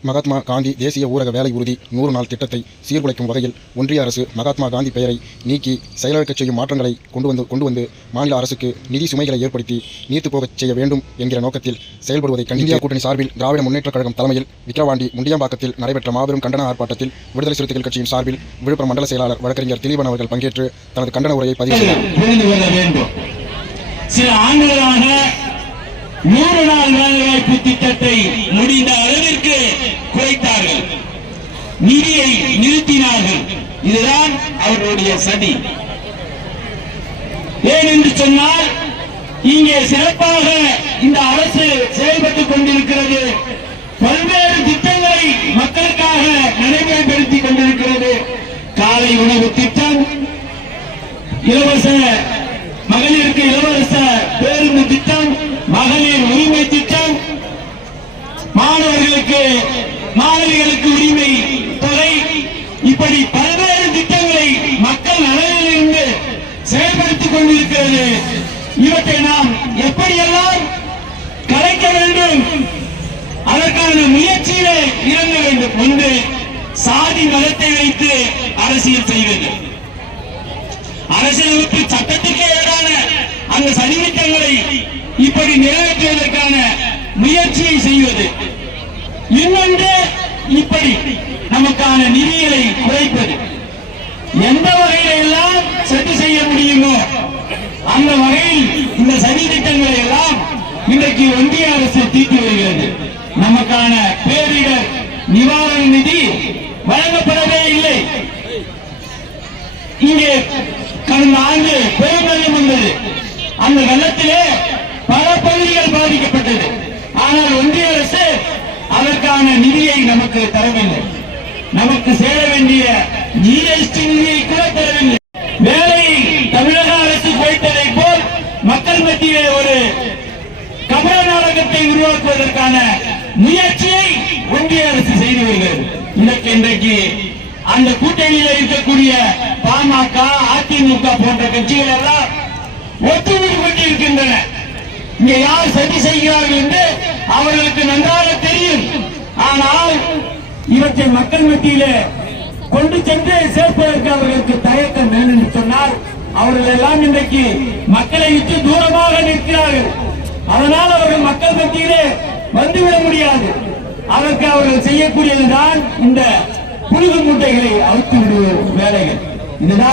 மகாத்மா காந்தி தேசிய ஊரக வேலை உறுதி நூறு நாள் திட்டத்தை சீர்குலைக்கும் வகையில் ஒன்றிய அரசு மகாத்மா காந்தி பெயரை நீக்கி செயலிழக்கச் செய்யும் மாற்றங்களை கொண்டு வந்து கொண்டு வந்து மாநில அரசுக்கு நிதி சுமைகளை ஏற்படுத்தி நீர்த்து போகச் செய்ய வேண்டும் என்கிற நோக்கத்தில் செயல்படுவதை இந்தியா கூட்டணி சார்பில் திராவிட முன்னேற்றக் கழகம் தலைமையில் விக்கிரவாண்டி முண்டியம்பாக்கத்தில் நடைபெற்ற மாபெரும் கண்டன ஆர்ப்பாட்டத்தில் விடுதலை சிறுத்தைகள் கட்சியின் சார்பில் விழுப்புரம் மண்டல செயலாளர் வழக்கறிஞர் திலீபன் அவர்கள் பங்கேற்று தனது கண்டன உரையை பதிவு செய்தார். சில ஆண்டுகளாக நூறு நாள் வேலைவாய்ப்பு திட்டத்தை முடிந்த அளவிற்கு குறைத்தார்கள். நிதியை நிறுத்தினார்கள். இதுதான் அவர்களுடைய சதி. ஏன் என்று சொன்னால் இங்கே சிறப்பாக இந்த அரசு செயல்பட்டுக் கொண்டிருக்கிறது. பல்வேறு திட்டங்களை மக்களுக்காக நடைமுறைப்படுத்திக் கொண்டிருக்கிறது. காலை உணவு திட்டம் இலவச மகளிருக்கு இலவச பேருந்து திட்டம் மகளிர் உரிமை திட்டம் மாணவர்களுக்கு மாணவிகளுக்கு உரிமை தொகை இப்படி பல்வேறு திட்டங்களை மக்கள் நலனிலிருந்து செயல்படுத்திக் கொண்டிருக்கிறது. இவற்றை நாம் எப்படியெல்லாம் கலைக்க வேண்டும்? அதற்கான முயற்சியிலே இறங்க வேண்டும். ஒன்று சாதி மதத்தை வைத்து அரசியல் செய்வது. அரசியலமைப்பு சட்டத்திற்கு எதிரான அந்த சதித்திட்டங்களை இப்படி நிறைவேற்றுவதற்கான முயற்சியை செய்வது. இன்னொன்று இப்படி நமக்கான நிதிகளை குறைப்பது. எந்த வகையில எல்லாம் சதி செய்ய முடியுமோ அந்த வகையில் இந்த சதி திட்டங்களை எல்லாம் இன்றைக்கு ஒன்றிய அரசு தீட்டி வருகிறது. நமக்கான பேரிடர் நிவாரண நிதி வழங்கப்படவே இல்லை. இங்கே கடந்த ஆண்டு பெரும் வந்தது. அந்த வெள்ளத்திலே பல பகுதிகள் பாதிக்கப்பட்டது ஆனால் ஒன்றிய அரசு அதற்கான நிதியை நமக்கு தரவில்லை. நமக்கு சேர வேண்டிய ஜிஎஸ்டி நிதியை கூட தரவில்லை. வேலை தமிழக அரசு குறைத்ததை போல் மக்கள் மத்தியிலே ஒரு கமல நாடகத்தை உருவாக்குவதற்கான முயற்சியை ஒன்றிய அரசு செய்து வருகிறது. இதற்கு இன்றைக்கு அந்த கூட்டணியில் இருக்கக்கூடிய பாமக அதிமுக போன்ற கட்சிகள் எல்லாம் ஒத்துழைப்பு கொண்டிருக்கின்றன. இங்க யார் சதி செய்கிறார்கள் என்று அவர்களுக்கு நன்றாக தெரியும். ஆனால் இவற்றை மக்கள் மத்தியிலே கொண்டு சென்று சேர்ப்பதற்கு அவர்களுக்கு தயக்கம் வேண்டும் என்று சொன்னால் அவர்கள் எல்லாம் இன்றைக்கு மக்களை விட்டு தூரமாக நிற்கிறார்கள். அதனால் அவர்கள் மக்கள் மத்தியிலே வந்துவிட முடியாது. அதற்கு அவர்கள் செய்யக்கூடியதுதான் இந்த புழுகு மூட்டைகளை அவுத்து விடுவது வேலைகள். இதுதான்